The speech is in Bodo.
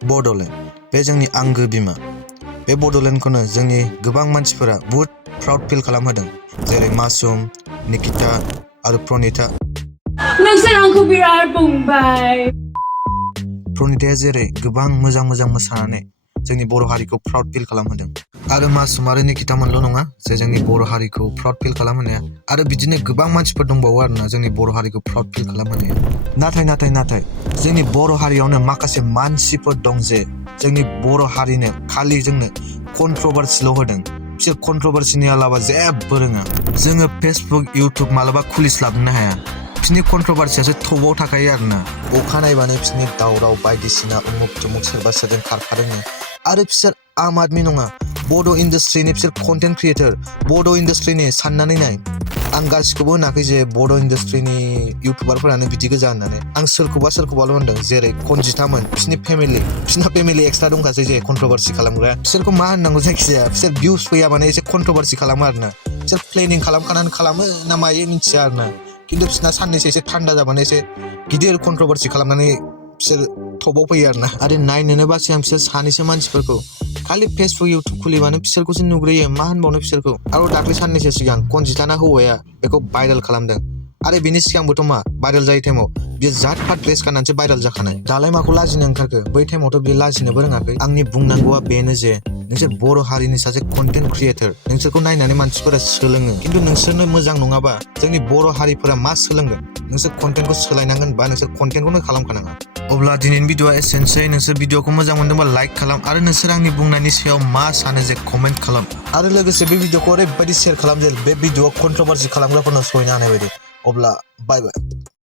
Bodoland बे जोंनि आंगो बिमा बे बड'लेण्डखौनो जोंनि गोबां मानसिफोरा बहुत प्राउड फिल खालामहोदों जेरै मासुम निकिता आरो प्रनिता नोंसोर आंखौ बिराद बुंबाय प्रनिताया जेरै गोबां मोजां मोसानानै जोंनि बर' हारिखौ प्राउड फिल खालामहोदों आरो मासुम आरो निकिता मोनल' नङा जे जोंनि बर' हारिखौ प्राउड फिल खालामहोनाया आरो बिदिनो गोबां मानसिफोर दंबावो आरोना जोंनि बर' हारिखौ प्राउड फिल खालामहोनाया नाथाय जोंनि बर' हारियावनो माखासे मानसिफोर दं जे जोंनि बर' हारिनो खालि जोंनो कन्ट्रभार्सिल' होदों बिसोर कन्ट्रभार्सिनि अलावा जेबो रोङा जोङो फेसबुक इउटुब मालाबा खुलिस्लाबनो हाया बिसोरनि कन्ट्रभार्सियासो टपआव थाखायो आरोना अखा नायबानो बिसोरनि दावराव बायदिसिना उमुक तुमुक सोरबा सोरजों खारफादोंनो आरो बिसोर आम आदमि नङा बड' इन्डास्ट्रिनि बिसोर कन्टेन्ट क्रिएटर बड' इन्डास्ट्रिनि साननानै नाय आं गासिखौबो होनाखै जे बड' इन्डास्ट्रिनि इउटुबारफोरानो बिदि गोजा होननानै आं सोरखौबाल' होनदों जेरै konjitaमोन बिसोरनि फेमिलि एक्सट्रा दंखासै जे कन्ट्रभार्सि खालामग्रा बिसोरखौ मा होननांगौ जायखिजाया बिसोर भिउस फैयाबानो एसे कन्ट्रभार्सि खालामो आरोना बिसोर प्लेनिं खालामखानानै खालामो ना मायो मिथिया आरोना खिन्थु बिसोरना साननैसो एसे थान्दा जाबानो एसे गिदिर कन्ट्रभार्सि खालामनानै बिसोर टपआव फैयो आरोना आरो नायनोनो बासै आं बिसोर सानैसो मानसिफोरखौ खालि फेसबुक इउटुब खुलिबानो बिसोरखौसो नुग्रोयो मा होनबावनो बिसोरखौ आरो दाख्लै साननैसो सिगां konjita हौवाया बेखौ भाइरेल खालामदों आरो बिनि सिगांबोथ' मा भाइरेल जायै टाइमाव बियो जात फात ड्रेस गाननानैसो भाइरेल जाखानाय दालाय माखौ लाजिनो ओंखारखो बै टाइमावथ' बियो लाजिनोबो रोङाखै आंनि बुंनांगौआ बेनो जे नोंसोर बर' हारिनि सासे कन्टेन्ट क्रिएटर नोंसोरखौ नायनानै मानसिफोरा सोलोङो खिन्थु नोंसोरनो मोजां नङाबा जोंनि बर' हारिफोरा मा सोलोंगोन नोंसोर कन्टेन्टखौ सोलायनांगोन बा नोंसोर कन्टेन्टखौनो खालामखानाङा अब्ला दिनैनि भिडिअआ एसेनोसै नोंसोर भिडिअखौ मोजां मोनदोंबा लाइक खालाम आरो नोंसोर आंनि बुंनायनि सायाव मा सानो जे कमेन्ट खालाम आरो लोगोसे बे भिडिअखौ ओरैबायदि शेयार खालाम जे बे भिडिअआ कन्ट्रभार्सि खालामग्राफोरनाव सहैनो हानाय बायदि अब्ला बाय बाय